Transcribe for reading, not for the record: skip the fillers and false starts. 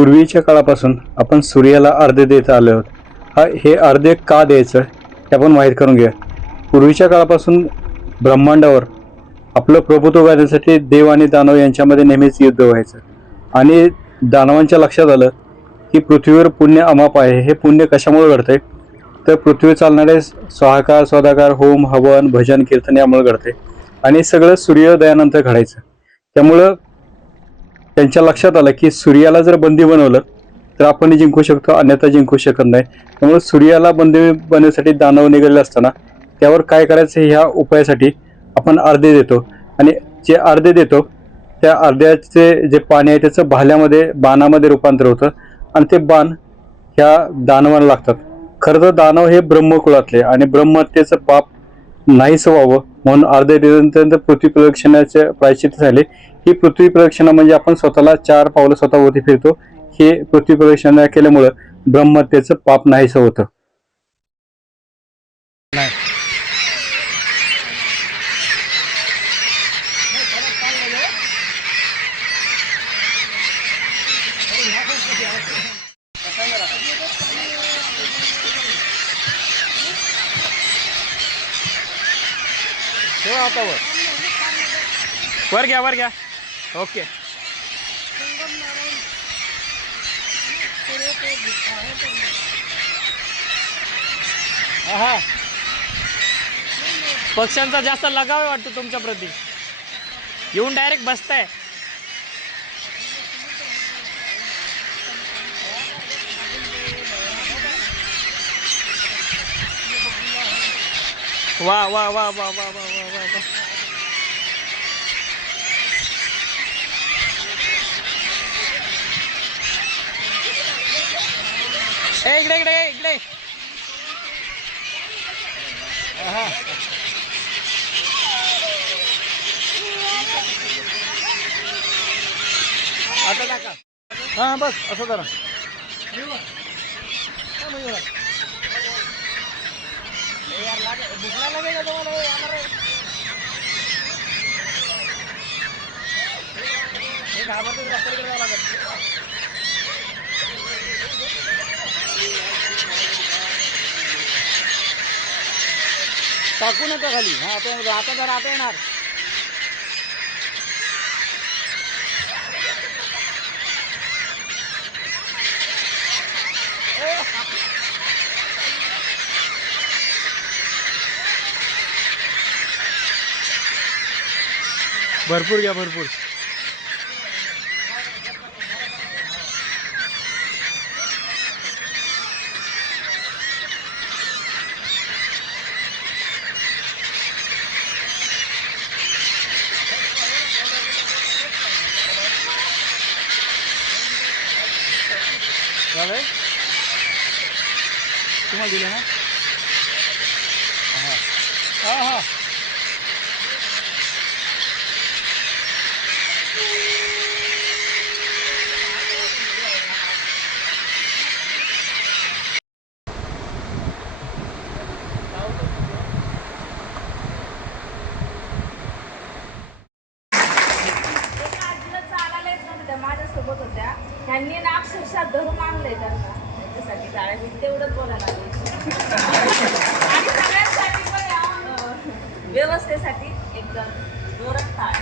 पूर्वीच्या काळापासून आपण सूर्याला अर्घ्य देत आलो आहोत. हे अर्घ्य का द्यायचं हे आपण माहीत करून घ्या. पूर्वीच्या काळापासून ब्रह्मांडावर आपलं प्रभुत्व गाजवण्यासाठी देव आणि दानव यांच्यामध्ये नेहमीच युद्ध व्हायचं आणि दानवांच्या लक्षात आलं की पृथ्वीवर पुण्य अमाप आहे. हे पुण्य कशामुळे घडतंय तर पृथ्वीवर चालणारे स्वाहाकार स्वादाकार होम हवन भजन कीर्तन यामुळे घडते आणि सगळं सूर्योदयानंतर घडायचं. त्यामुळं त्यांच्या लक्षात आलं की सूर्याला जर बंदी बनवलं तर आपण जिंकू शकतो, अन्यथा जिंकू शकत नाही. त्यामुळे सूर्याला बंदी बनवण्यासाठी दानव निघालेले असताना त्यावर काय करायचं ह्या उपायासाठी आपण अर्धे देतो आणि जे अर्धे देतो त्या अर्ध्याचे जे पाणी आहे त्याचं भाल्यामध्ये बाणामध्ये रूपांतर होतं आणि ते बाण ह्या दानवाला लागतात. खरं तर दानव हे ब्रह्मकुळातले आणि ब्रह्महत्येचं पाप नाहीसं व्हावं म्हणून अर्धे दिल्यानंतर पृथ्वी प्रदक्षिणाचे प्रायश्चित्त झाले. ही पृथ्वी प्रदक्षिणा म्हणजे आपण स्वतःला 4 पावलं स्वतःवरती फिरतो. हे पृथ्वी प्रदक्षिणा केल्यामुळं ब्रह्महत्येचं पाप नाहीसं होतं. आता वर घ्या ओके. हा पक्ष्यांचा जास्त लगाव वाटतो तुमच्या प्रती. येऊन डायरेक्ट बसताय. वा वा वा वा वा वा वा वा. इकडे इकडे इकडे. आता टाका. हा बस असं करा. भूक नाही लागेल का तुम्हाला? हे घाबरतो रस्त्याकडे जावं लागत. टाकू नका खाली. हा आता जर आता येणार. भरपूर घ्या भरपूर. झालंय तुम्हाला दिलं ना. हा हा हा. माझ्यासोबत होत्या. त्यांनी ना अक्षरशः धरून आणलंय त्यांना त्याच्यासाठी जाळ्याची तेवढंच बोलायला आणि सगळ्यांसाठी पण व्यवस्थेसाठी एकदम जोरात टाळ.